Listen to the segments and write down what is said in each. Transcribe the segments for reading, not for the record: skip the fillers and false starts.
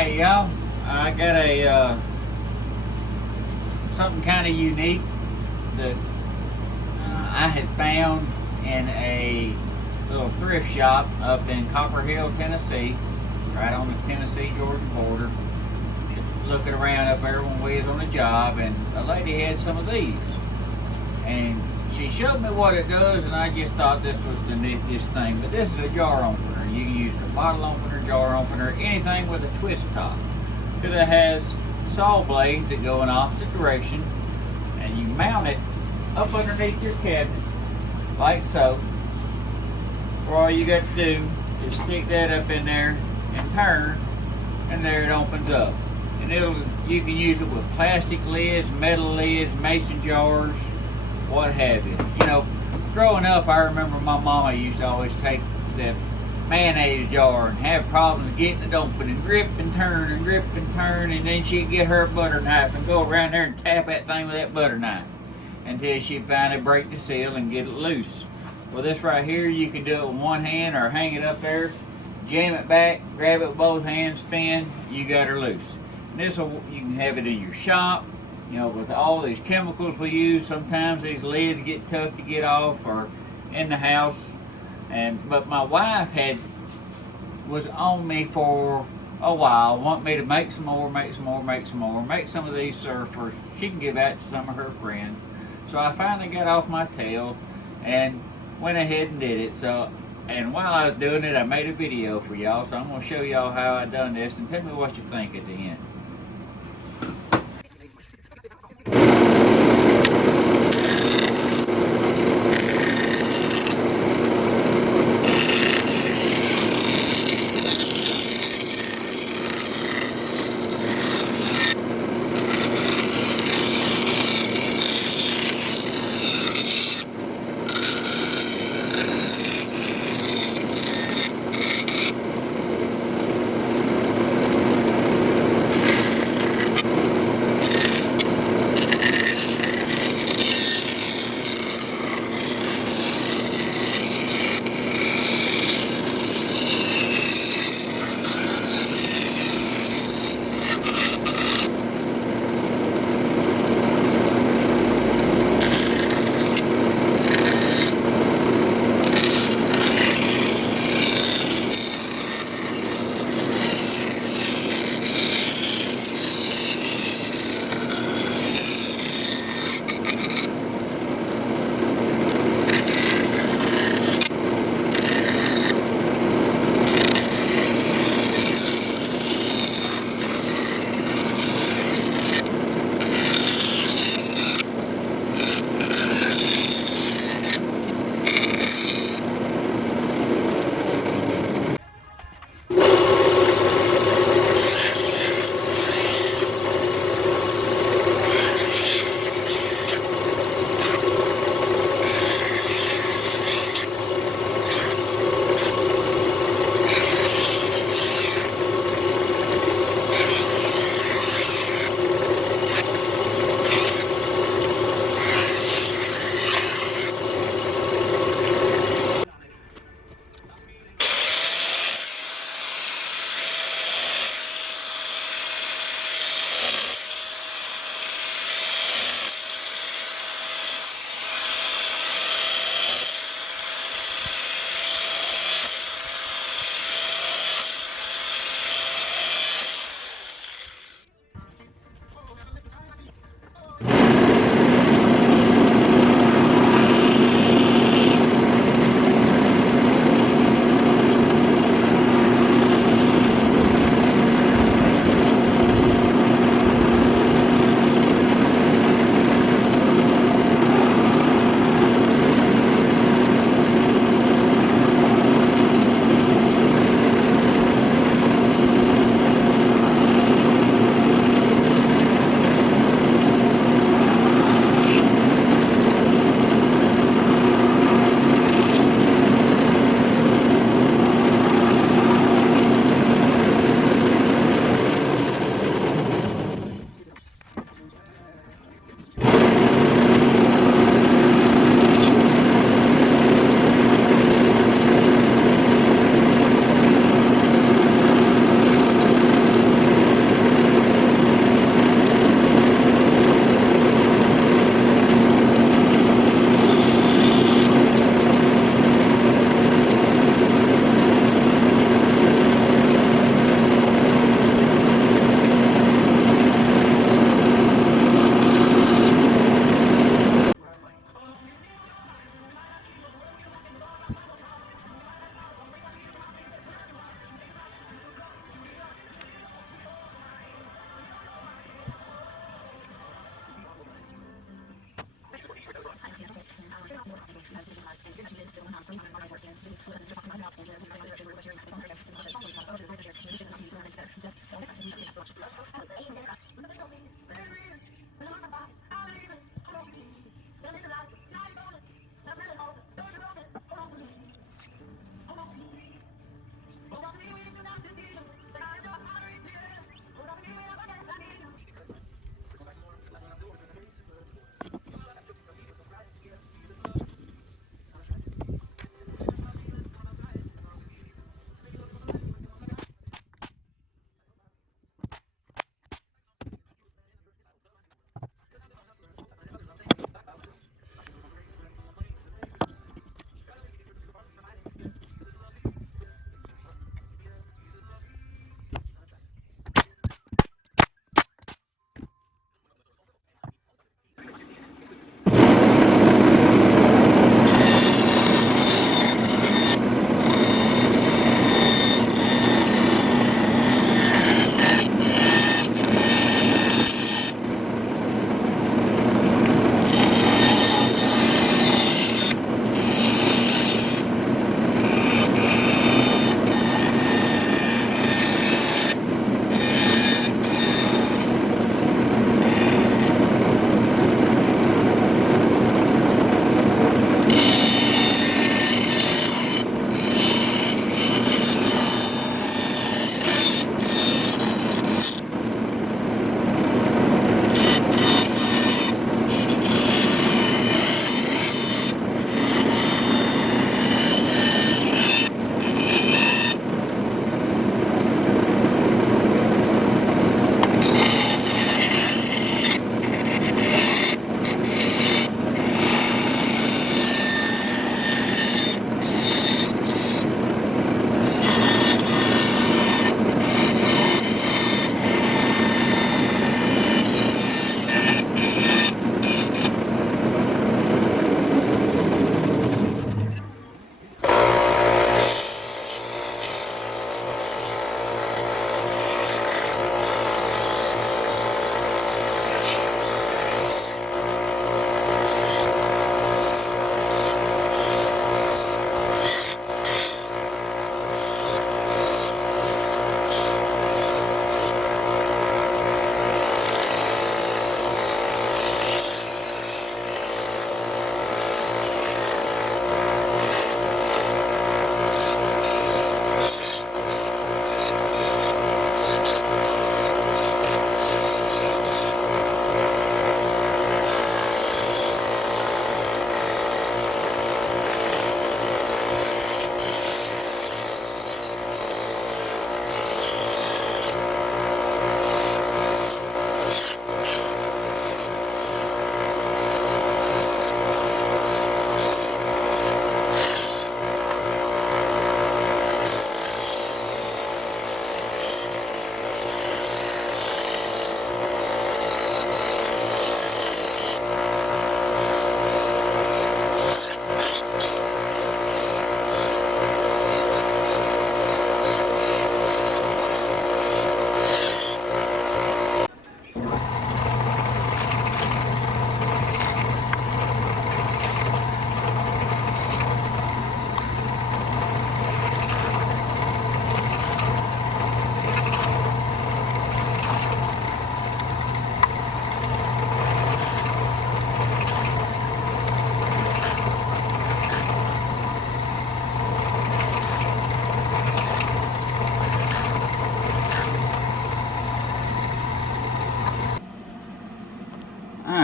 Alright, y'all. I got a something kind of unique that I had found in a little thrift shop up in Copper Hill, Tennessee, right on the Tennessee-Georgia border. Just looking around up there when we was on the job, and a lady had some of these. And she showed me what it does, and I just thought this was the niftiest thing. But this is a jar opener. You can use a bottle opener, jar opener, anything with a twist top. Because it has saw blades that go in opposite direction, and you mount it up underneath your cabinet, like so. Where all you got to do is stick that up in there and turn, and there it opens up. And you can use it with plastic lids, metal lids, mason jars, what have you. You know, growing up, I remember my mama used to always take the mayonnaise jar and have problems getting it open and grip and turn and grip and turn, and then she'd get her butter knife and go around there and tap that thing with that butter knife until she'd finally break the seal and get it loose. Well, this right here, you can do it with one hand or hang it up there, jam it back, grab it with both hands, spin, you got her loose. And you can have it in your shop. You know, with all these chemicals we use, sometimes these lids get tough to get off, or in the house. But my wife was on me for a while, want me to make some more, make some of these surfers. She can give out to some of her friends. So I finally got off my tail and went ahead and did it. And while I was doing it, I made a video for y'all. So I'm gonna show y'all how I done this, and tell me what you think at the end.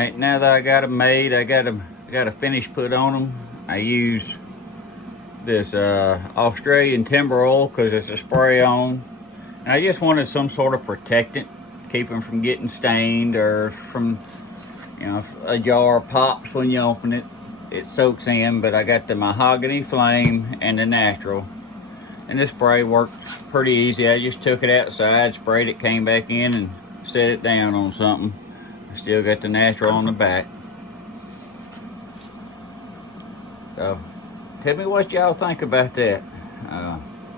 Alright, now that I got them made, I got a finish put on them. I use this Australian timber oil because it's a spray on. And I just wanted some sort of protectant, keep them from getting stained, or from, you know, if a jar pops when you open it, it soaks in. But I got the mahogany flame and the natural. And this spray worked pretty easy. I just took it outside, sprayed it, came back in and set it down on something. I still got the natural on the back. So tell me what y'all think about that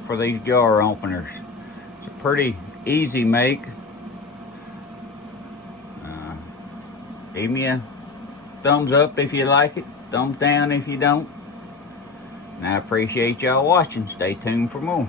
for these jar openers. It's a pretty easy make. Give me a thumbs up if you like it, thumbs down if you don't. And I appreciate y'all watching. Stay tuned for more.